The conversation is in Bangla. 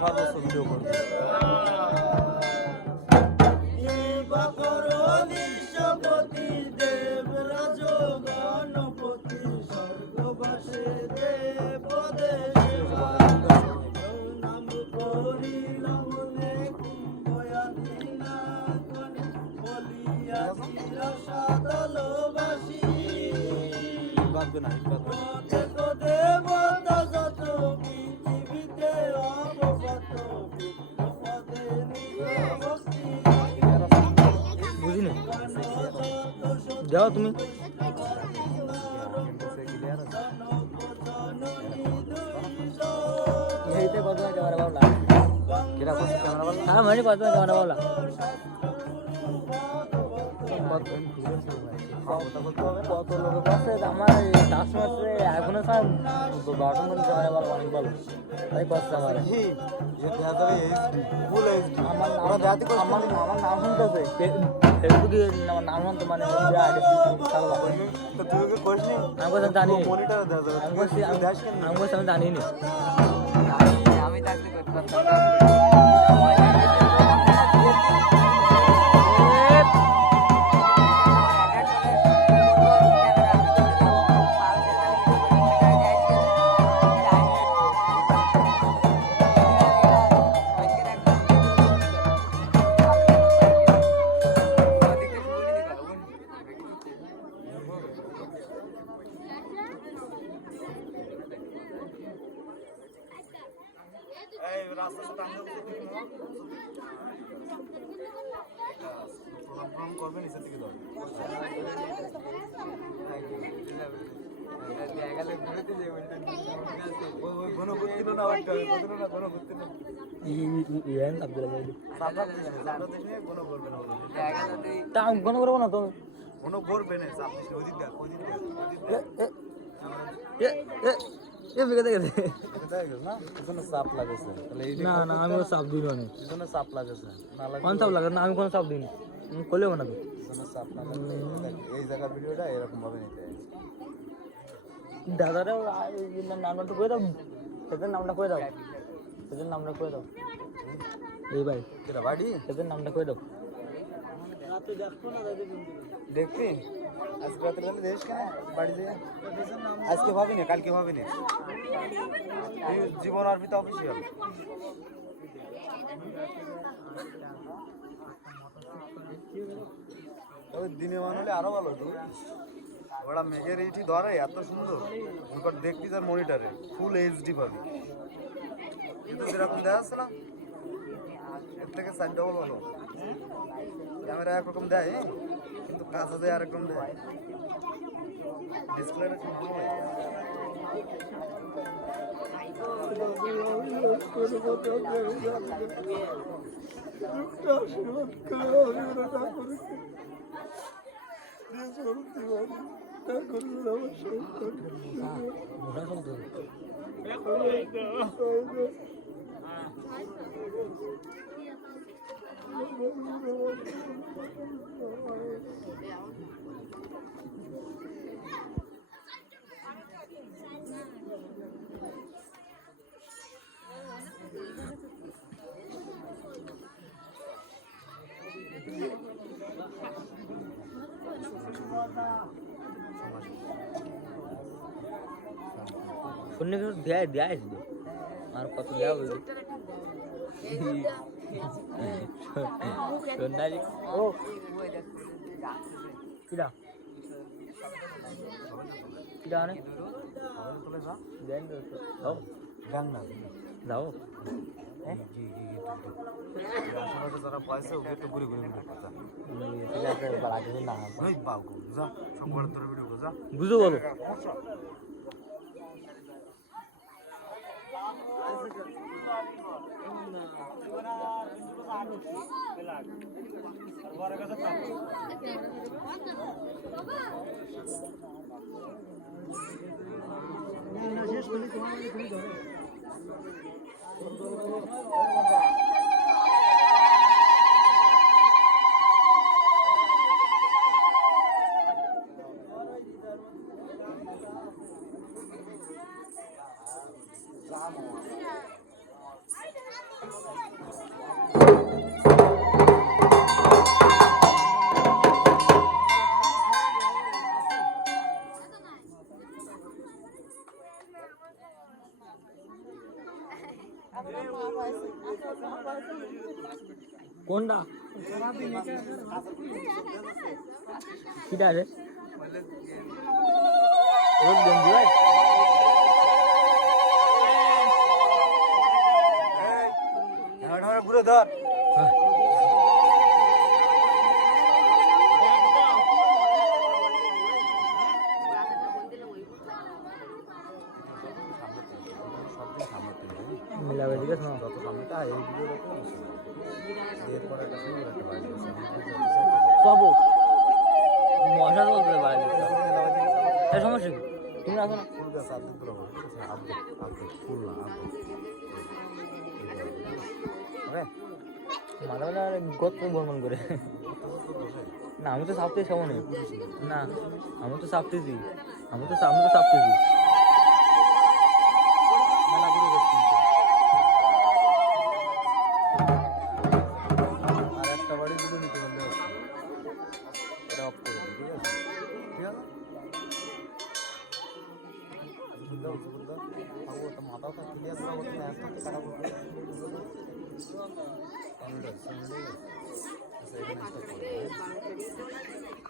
সর্বোচ্চ ভিডিও করবে। বিশ্বপতি দেবরাজ গণপতি স্বর্গবাসে দেব নাম করিলাম কুম্ভয়াদিনা বলিয়া সাদলবাসী বাঁধবে না দেবতা যত পৃথিবীতে অবগত বুঝিনি যাও তুমি এইতে কত ক্যামেরা বাবলা কিরা করছে ক্যামেরা বল হ্যাঁ মানে কত ক্যামেরা বাবলা কত লোক আছে আমার কাস্টমার এখনো সব বাটন করে ক্যামেরা বাবলা অনেক ভালো তাই কষ্ট আমার আমার নাম শুনতেছে ফেসবুকে আমার নাম শুনতে মানে আমি জানি আমি জানি নি আমি থাকতে করবেন নিচের দিকে গণ করবো না তো কোনো করবে না চাপ লাগেছে না না আমি চাপ দিই না চাপ লাগেছে কোন চাপ লাগে না আমি কোনো চাপ দিইনি করলেও না তো চাপ না এই জায়গার ভিডিওটা এরকম ভাবে নিতে দাদারা নামটা করে দাও সেদের নামটা করে দাও সেদের নামটা করে দাও এই ভাই বাড়ি সেদের নামটা করে দাও দেখবি আজকে রাতে গেলে দেশ কেন বাড়ি থেকে আজকে ভাবি না কালকে ভাবি না জীবন অর্পিত অফিসিয়াল তবে দিনে মান হলে আরো ভালো তো ওরা মেঘের এইটি ধরে এত সুন্দর ওর দেখবি তার মনিটরে ফুল এইচডি পাবি কিন্তু যেরকম দেখা যাচ্ছে না এর থেকে 4 ডবল ভালো ক্যামেরা একরকম দেয় কিন্তু কাছে দেয় আরেকরকম দেয় ডিসপ্লেটা খুব শুনে দেয় দেয় আসবে আর কত দেওয়া হইবে সন্ন্যাসী ও কিরা কিরা আনে দেন যাও যাও যারা পয়সা ওকে একটু ঘুরে ঘুরে কথা বুঝো বলো কোনটা কিটা রে ওর গেঞ্জি ভাই ঘুরে ধর মিলাবে দিকে শোনো যত সামনেটা এই ভিডিও দেখো এরপর একটা সুন্দর একটা বাইক আছে সব মশা চলতে পারে এই সমস্যা কি তুমি রাখো না ফুল গাছ আর্ধেক ধরা হবে ঠিক আছে আর্ধেক আর্ধেক ফুল না আর্ধেক মাথা বেলা গত ভ্রমণ করে না আমি তো সাপতেছি সামনে না আমি তো সাপতেছি আমি তো সাপতেছি মেলা ঘুরে গেছি আর একটা বাড়ি যদি নিতে পারলে এটা অফ করে দিই ঠিক আছে ঠিক আছে মাথাও তো ক্লিয়ার করা হচ্ছে না এত খারাপ হচ্ছে আচ্ছা এখানে স্টপ করবো